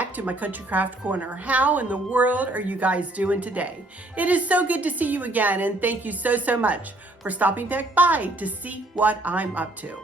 back to my Country Craft Corner. How in the world are you guys doing today? It is so good to see you again, and thank you so much for stopping back by to see what I'm up to.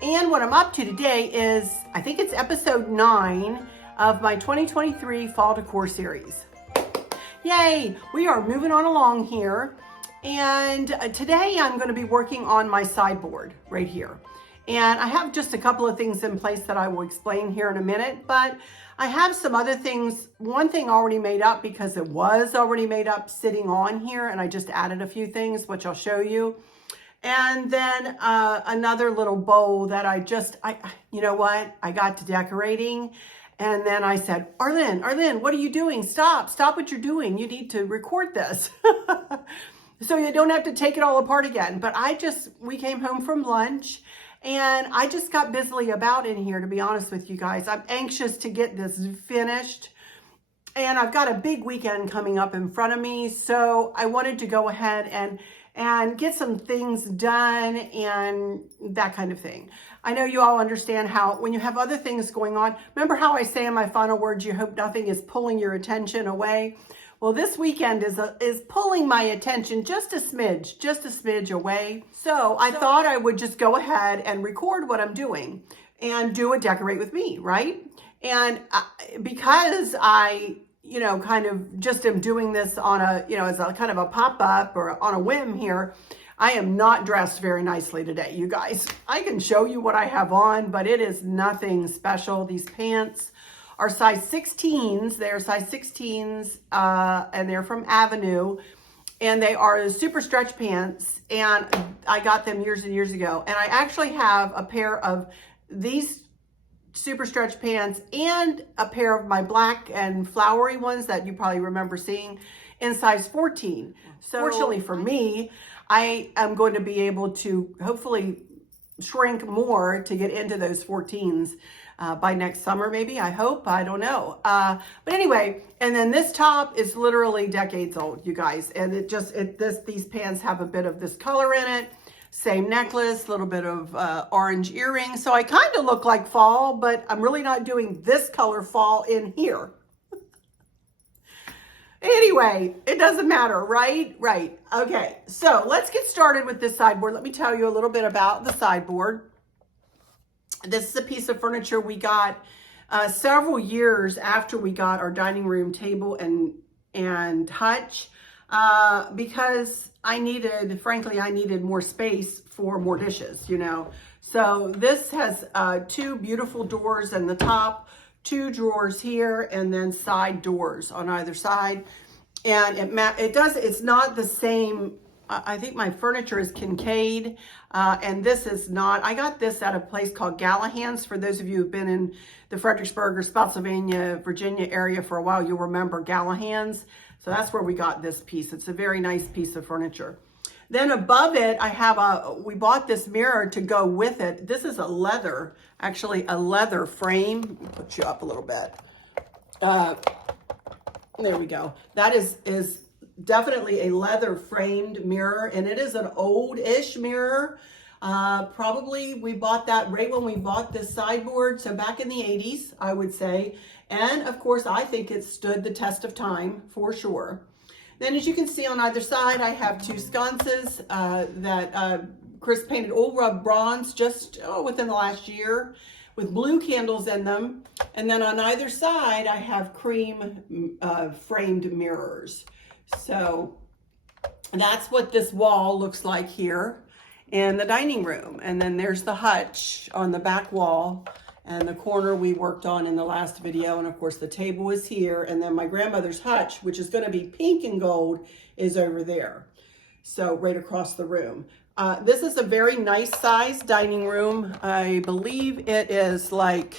And what I'm up to today is, I think it's episode 9 of my 2023 Fall Decor series. Yay, we are moving on along here. And today I'm going to be working on my sideboard right here. And I have just a couple of things in place that I will explain here in a minute, but I have some other things, one thing already made up because it was already made up sitting on here, and I just added a few things, which I'll show you. And then another little bowl that you know what, I got to decorating, and then I said, Arlene, what are you doing? Stop what you're doing. You need to record this. So you don't have to take it all apart again. But we came home from lunch, and I just got busily about in here, to be honest with you guys. I'm anxious to get this finished, and I've got a big weekend coming up in front of me, so I wanted to go ahead and get some things done and that kind of thing. I know you all understand how when you have other things going on, remember how I say in my final words, you hope nothing is pulling your attention away? Well, this weekend is pulling my attention just a smidge away. So I thought I would just go ahead and record what I'm doing and do a decorate with me, right? And because I, kind of just am doing this on as a kind of a pop-up or on a whim here, I am not dressed very nicely today, you guys. I can show you what I have on, but it is nothing special. These pants are size 16s. They're size 16s, and they're from Avenue, and they are super stretch pants, and I got them years and years ago. And I actually have a pair of these super stretch pants and a pair of my black and flowery ones that you probably remember seeing in size 14. So fortunately for me, I am going to be able to hopefully shrink more to get into those 14s by next summer, maybe, I hope, I don't know. But anyway, and then this top is literally decades old, you guys. And these pants have a bit of this color in it, same necklace, a little bit of orange earrings. So I kind of look like fall, but I'm really not doing this color fall in here. Anyway, it doesn't matter, right? Right. Okay, so let's get started with this sideboard. Let me tell you a little bit about the sideboard. This is a piece of furniture we got several years after we got our dining room table and hutch because I needed more space for more dishes, So this has 2 beautiful doors in the top, 2 drawers here, and then side doors on either side. And it's not the same. I think my furniture is Kincaid, and this is not. I got this at a place called Gallahan's. For those of you who've been in the Fredericksburg or Spotsylvania, Virginia area for a while, you'll remember Gallahan's. So that's where we got this piece. It's a very nice piece of furniture. Then above it, we bought this mirror to go with it. This is a leather frame. Let me put you up a little bit. There we go. That is definitely a leather framed mirror, and it is an old-ish mirror. Probably we bought that right when we bought this sideboard, so back in the 80s, I would say. And of course, I think it stood the test of time for sure. Then as you can see on either side, I have 2 sconces that Chris painted old rub bronze just within the last year with blue candles in them. And then on either side, I have cream framed mirrors. So that's what this wall looks like here in the dining room. And then there's the hutch on the back wall and the corner we worked on in the last video. And of course the table is here. And then my grandmother's hutch, which is gonna be pink and gold, is over there. So right across the room. This is a very nice size dining room. I believe it is like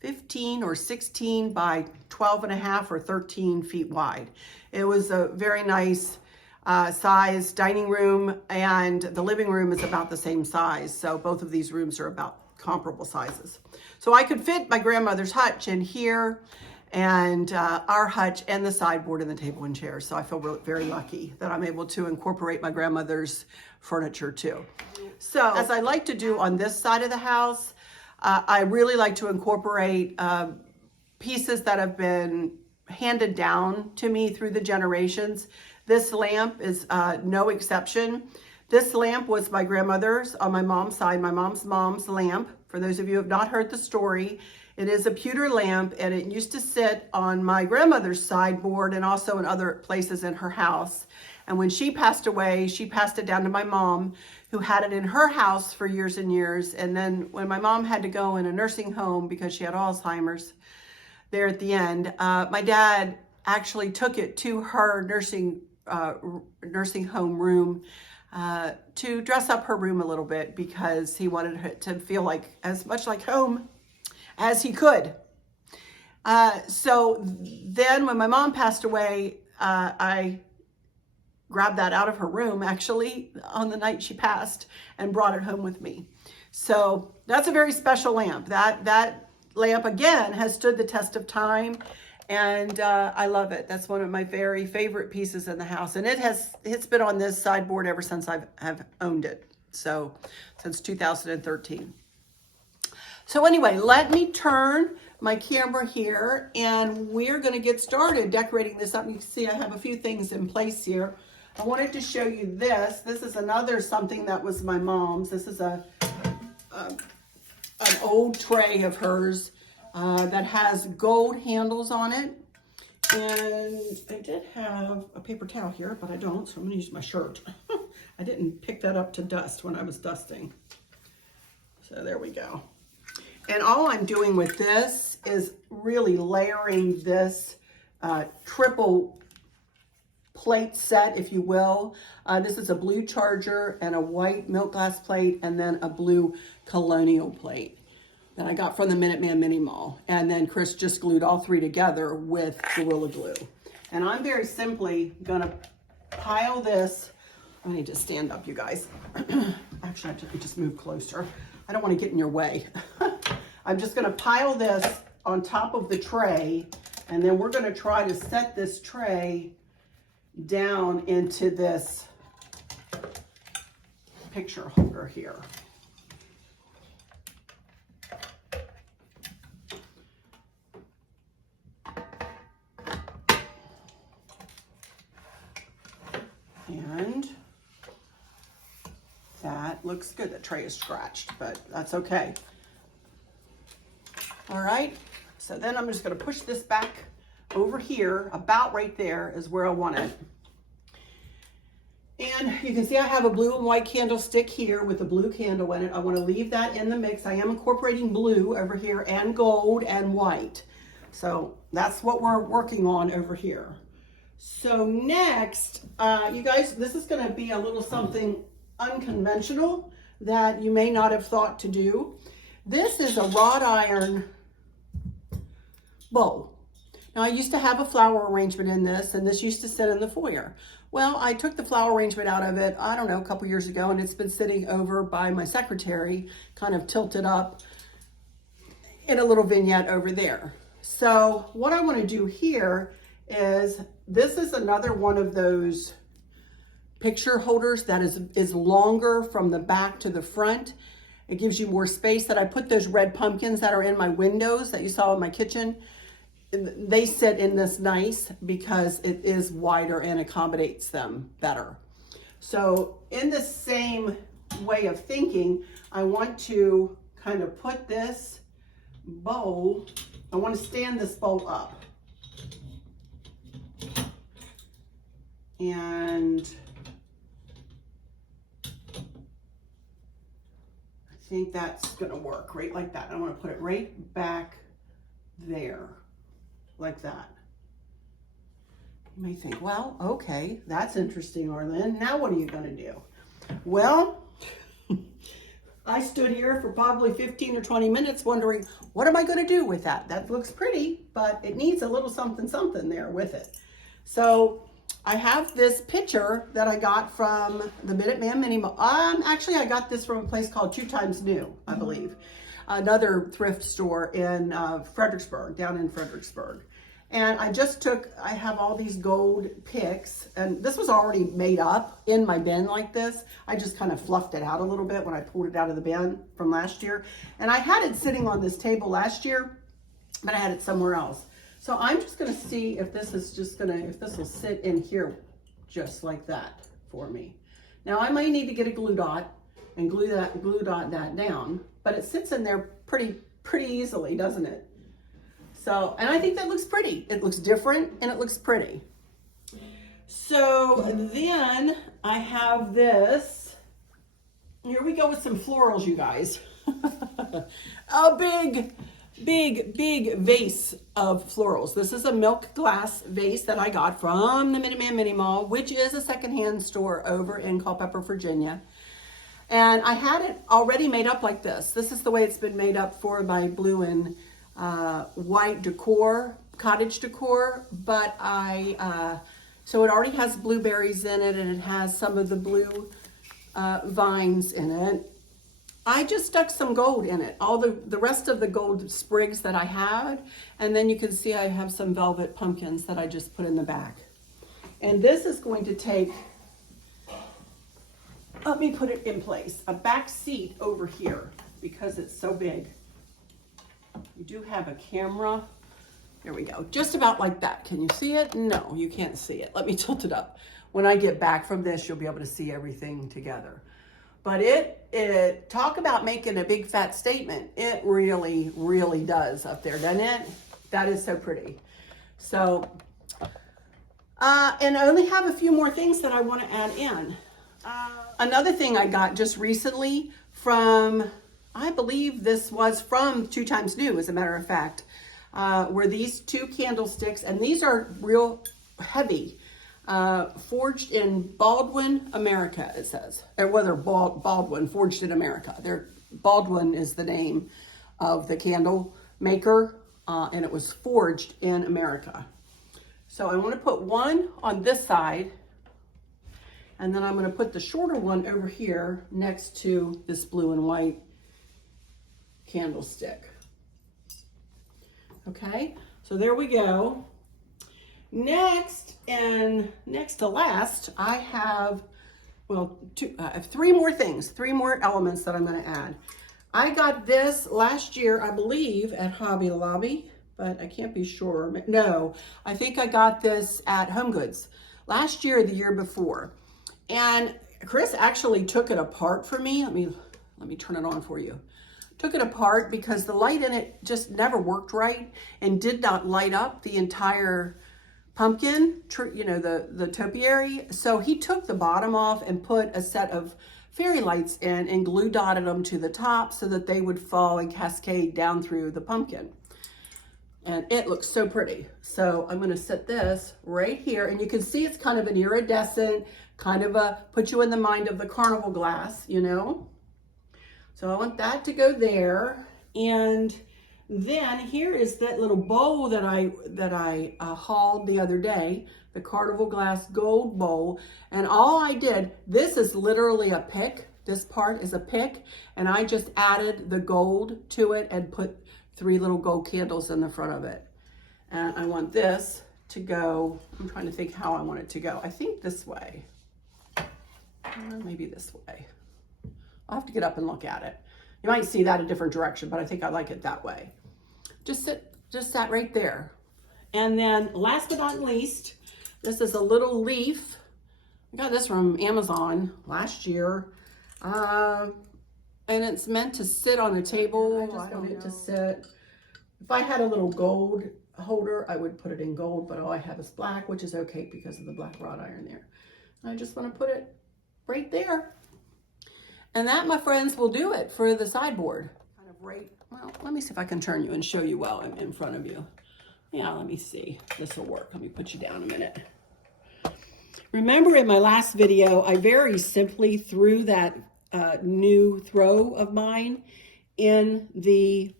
15 or 16 by 12 and a half or 13 feet wide. It was a very nice size dining room, and the living room is about the same size. So both of these rooms are about comparable sizes. So I could fit my grandmother's hutch in here, and our hutch and the sideboard and the table and chairs. So I feel very lucky that I'm able to incorporate my grandmother's furniture too. So as I like to do on this side of the house, I really like to incorporate pieces that have been handed down to me through the generations. This lamp is no exception. This lamp was my grandmother's on my mom's side, my mom's lamp. For those of you who have not heard the story, it is a pewter lamp, and it used to sit on my grandmother's sideboard and also in other places in her house. And when she passed away, she passed it down to my mom, who had it in her house for years and years. And then when my mom had to go in a nursing home because she had Alzheimer's there at the end, my dad actually took it to her nursing home room to dress up her room a little bit, because he wanted it to feel like as much like home as he could. So then when my mom passed away, I grabbed that out of her room actually on the night she passed and brought it home with me. So that's a very special lamp. That lamp again has stood the test of time, and I love it. That's one of my very favorite pieces in the house, and it's been on this sideboard ever since I've owned it. So since 2013. So anyway, let me turn my camera here, and we're going to get started decorating this up. You can see I have a few things in place here. I wanted to show you this. This is another something that was my mom's. This is an old tray of hers that has gold handles on it. And I did have a paper towel here, but I don't, so I'm going to use my shirt. I didn't pick that up to dust when I was dusting. So there we go. And all I'm doing with this is really layering this triple plate set, if you will. This is a blue charger and a white milk glass plate, and then a blue colonial plate that I got from the Minuteman Mini Mall. And then Chris just glued all three together with Gorilla Glue. And I'm very simply gonna pile this. I need to stand up, you guys. Actually, I have to just move closer. I don't want to get in your way. I'm just gonna pile this on top of the tray, and then we're gonna try to set this tray down into this picture holder here. And that looks good. The tray is scratched, but that's okay. All right, so then I'm just gonna push this back over here. About right there is where I want it. And you can see I have a blue and white candlestick here with a blue candle in it. I want to leave that in the mix. I am incorporating blue over here and gold and white. So that's what we're working on over here. So next, you guys, this is going to be a little something unconventional that you may not have thought to do. This is a wrought iron bowl. Now, I used to have a flower arrangement in this, and this used to sit in the foyer. Well, I took the flower arrangement out of it, I don't know, a couple years ago, and it's been sitting over by my secretary, kind of tilted up in a little vignette over there. So what I want to do here is, this is another one of those picture holders that is longer from the back to the front. It gives you more space. That I put those red pumpkins that are in my windows that you saw in my kitchen. They sit in this nice because it is wider and accommodates them better. So in the same way of thinking, I want to kind of put this bowl, I want to stand this bowl up. And I think that's going to work right like that. I want to put it right back there. Like that. You may think, well, okay, that's interesting, Arlene. Now what are you going to do? Well, I stood here for probably 15 or 20 minutes wondering, what am I going to do with that? That looks pretty, but it needs a little something something there with it. So I have this picture that I got from the Minuteman Mini Mall. Actually, I got this from a place called Two Times New, I believe. Another thrift store in Fredericksburg, down in Fredericksburg. And I have all these gold picks, and this was already made up in my bin like this. I just kind of fluffed it out a little bit when I pulled it out of the bin from last year. And I had it sitting on this table last year, but I had it somewhere else. So I'm just gonna see if this is if this will sit in here just like that for me. Now I might need to get a glue dot and glue dot that down, but it sits in there pretty easily, doesn't it? So, and I think that looks pretty. It looks different and it looks pretty. So then I have this. Here we go with some florals, you guys. A big vase of florals. This is a milk glass vase that I got from the Minuteman Mini Mall, which is a secondhand store over in Culpeper, Virginia. And I had it already made up like this. This is the way it's been made up for my blue and white decor, cottage decor, but so it already has blueberries in it and it has some of the blue vines in it. I just stuck some gold in it, all the rest of the gold sprigs that I had, and then you can see I have some velvet pumpkins that I just put in the back. And this is going to take, let me put it in place, a back seat over here because it's so big. You do have a camera. There we go. Just about like that. Can you see it? No, you can't see it. Let me tilt it up. When I get back from this, you'll be able to see everything together. But it talk about making a big fat statement. It really, really does up there, doesn't it? That is so pretty. So, and I only have a few more things that I want to add in. Another thing I got just recently from, I believe this was from 2 Times New, as a matter of fact, were these 2 candlesticks, and these are real heavy, forged in Baldwin, America, it says. Or whether Baldwin, forged in America. Baldwin is the name of the candle maker, and it was forged in America. So I want to put one on this side, and then I'm going to put the shorter one over here next to this blue and white candlestick. Okay, so there we go. Next, and next to last, I have, well, I have 3 more things, 3 more elements that I'm going to add. I got this last year, I believe, at Hobby Lobby, but I can't be sure. No, I think I got this at Home Goods last year or the year before. And Chris actually took it apart for me. Let me turn it on for you. Took it apart because the light in it just never worked right and did not light up the entire pumpkin, you know, the topiary. So he took the bottom off and put a set of fairy lights in and glue dotted them to the top so that they would fall and cascade down through the pumpkin. And it looks so pretty. So I'm going to set this right here, and you can see it's kind of an iridescent, kind of put you in the mind of the carnival glass, you know. So I want that to go there. And then here is that little bowl that I hauled the other day, the carnival glass gold bowl. And all I did, this is literally a pick. This part is a pick, and I just added the gold to it and put 3 little gold candles in the front of it. And I want this to go, I'm trying to think how I want it to go. I think this way, or maybe this way. I'll have to get up and look at it. You might see that a different direction, but I think I like it that way. Just sat right there. And then last but not least, this is a little leaf. I got this from Amazon last year. And it's meant to sit on a table. I just want it to sit. If I had a little gold holder, I would put it in gold, but all I have is black, which is okay because of the black wrought iron there. And I just want to put it right there. And that, my friends, will do it for the sideboard. Kind of right, well, let me see if I can turn you and show you well in front of you. Yeah, let me see. This will work. Let me put you down a minute. Remember in my last video, I very simply threw that new throw of mine in the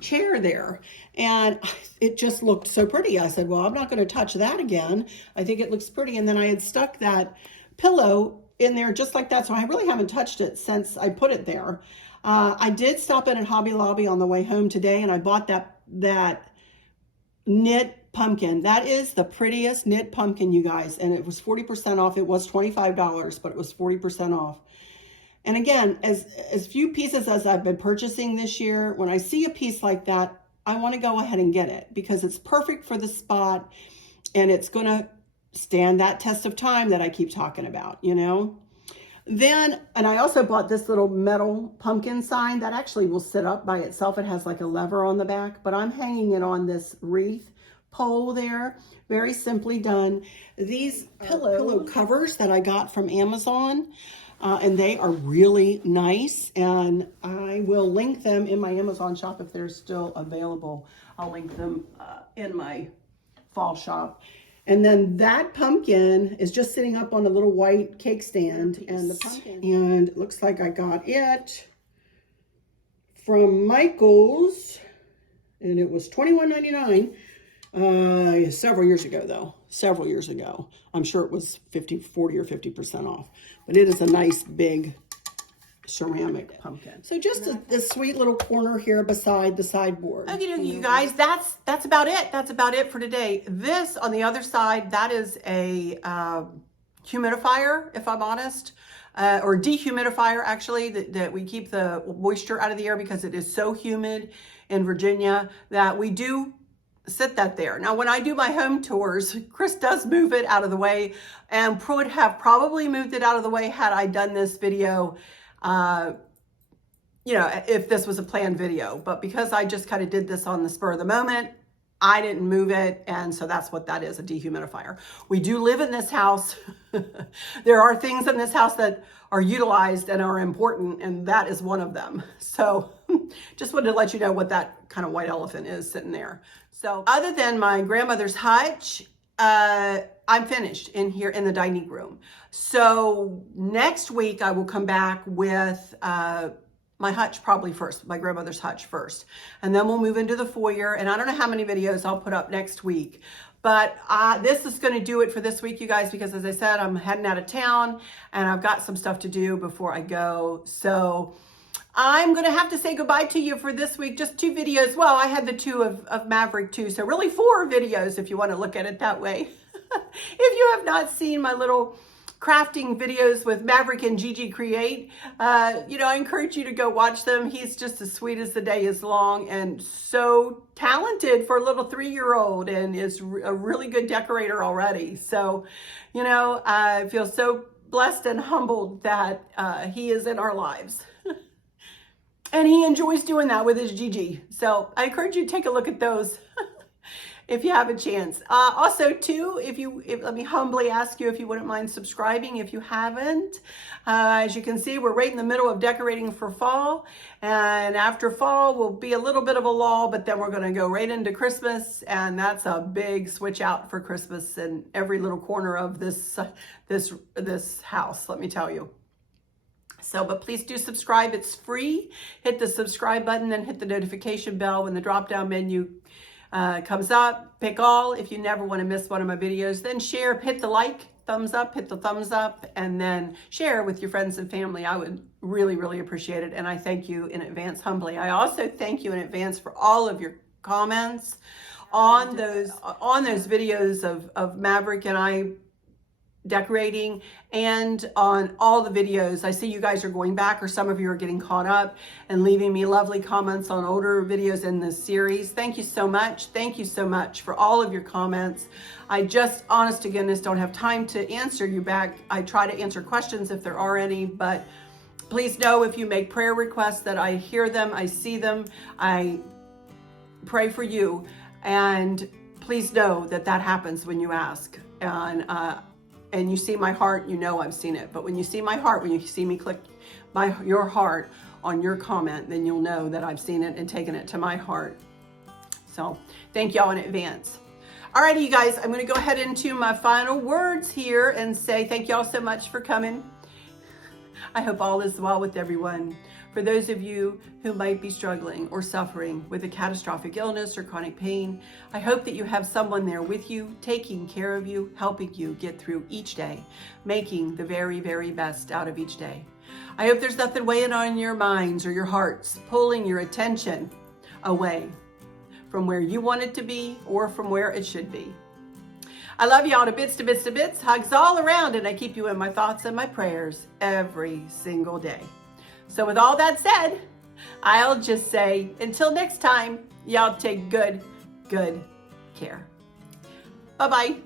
chair there, and it just looked so pretty. I said, well, I'm not going to touch that again. I think it looks pretty. And then I had stuck that pillow in there just like that, so I really haven't touched it since I put it there. I did stop in at Hobby Lobby on the way home today, and I bought that knit pumpkin. That is the prettiest knit pumpkin, you guys. And it was 40% off. It was $25, but it was 40% off. And again, as few pieces as I've been purchasing this year, when I see a piece like that, I want to go ahead and get it because it's perfect for the spot and it's going to stand that test of time that I keep talking about, you know. Then, and I also bought this little metal pumpkin sign that actually will sit up by itself. It has like a lever on the back, but I'm hanging it on this wreath pole there. Very simply done. These pillow covers that I got from Amazon, and they are really nice. And I will link them in my Amazon shop if they're still available. I'll link them in my fall shop. And then that pumpkin is just sitting up on a little white cake stand. And the pumpkin, and it looks like I got it from Michael's, and it was $21.99 several years ago, though. Several years ago. I'm sure it was 40 or 50% off. But it is a nice big ceramic pumpkin. So just a sweet little corner here beside the sideboard. Okay, you guys, that's about it. That's about it for today. This on the other side, that is a humidifier, if I'm honest, or dehumidifier actually, that we keep the moisture out of the air because it is so humid in Virginia that we do sit that there. Now, when I do my home tours, Chris does move it out of the way and would have probably moved it out of the way had I done this video, you know, if this was a planned video. But because I just kind of did this on the spur of the moment, I didn't move it. And so that's what that is, a dehumidifier. We do live in this house. There are things in this house that are utilized and are important, and that is one of them. So just wanted to let you know what that kind of white elephant is sitting there. So other than my grandmother's hutch, I'm finished in here in the dining room. So next week I will come back with my hutch probably first, my grandmother's hutch first. And then we'll move into the foyer. And I don't know how many videos I'll put up next week. But this is going to do it for this week, you guys, because as I said, I'm heading out of town and I've got some stuff to do before I go. So I'm going to have to say goodbye to you for this week. Just 2 videos. Well, I had the 2 of Maverick too. So really 4 videos if you want to look at it that way. If you have not seen my little crafting videos with Maverick and Gigi Create, you know, I encourage you to go watch them. He's just as sweet as the day is long and so talented for a little 3-year-old and is a really good decorator already. So, you know, I feel so blessed and humbled that he is in our lives. And he enjoys doing that with his Gigi. So I encourage you to take a look at those if you have a chance. Also too, let me humbly ask you if you wouldn't mind subscribing if you haven't. As you can see, we're right in the middle of decorating for fall. And after fall will be a little bit of a lull, but then we're gonna go right into Christmas. And that's a big switch out for Christmas in every little corner of this house, let me tell you. So, but please do subscribe. It's free. Hit the subscribe button and hit the notification bell when the drop-down menu comes up. Pick all if you never want to miss one of my videos. Then share, hit the like, thumbs up, hit the thumbs up, and then share with your friends and family. I would really, really appreciate it. And I thank you in advance humbly. I also thank you in advance for all of your comments on those videos of Maverick and I decorating and on all the videos. I see you guys are going back, or some of you are getting caught up and leaving me lovely comments on older videos in this series. Thank you so much. Thank you so much for all of your comments. I just, honest to goodness, don't have time to answer you back. I try to answer questions if there are any, but please know if you make prayer requests that I hear them, I see them, I pray for you, and please know that that happens when you ask. And you see my heart, you know I've seen it. But when you see my heart, when you see me click your heart on your comment, then you'll know that I've seen it and taken it to my heart. So thank y'all in advance. Alrighty, you guys, I'm going to go ahead into my final words here and say thank y'all so much for coming. I hope all is well with everyone. For those of you who might be struggling or suffering with a catastrophic illness or chronic pain, I hope that you have someone there with you, taking care of you, helping you get through each day, making the very, very best out of each day. I hope there's nothing weighing on your minds or your hearts, pulling your attention away from where you want it to be or from where it should be. I love y'all to bits, to bits, to bits. Hugs all around, and I keep you in my thoughts and my prayers every single day. So with all that said, I'll just say, until next time, y'all take good care. Bye-bye.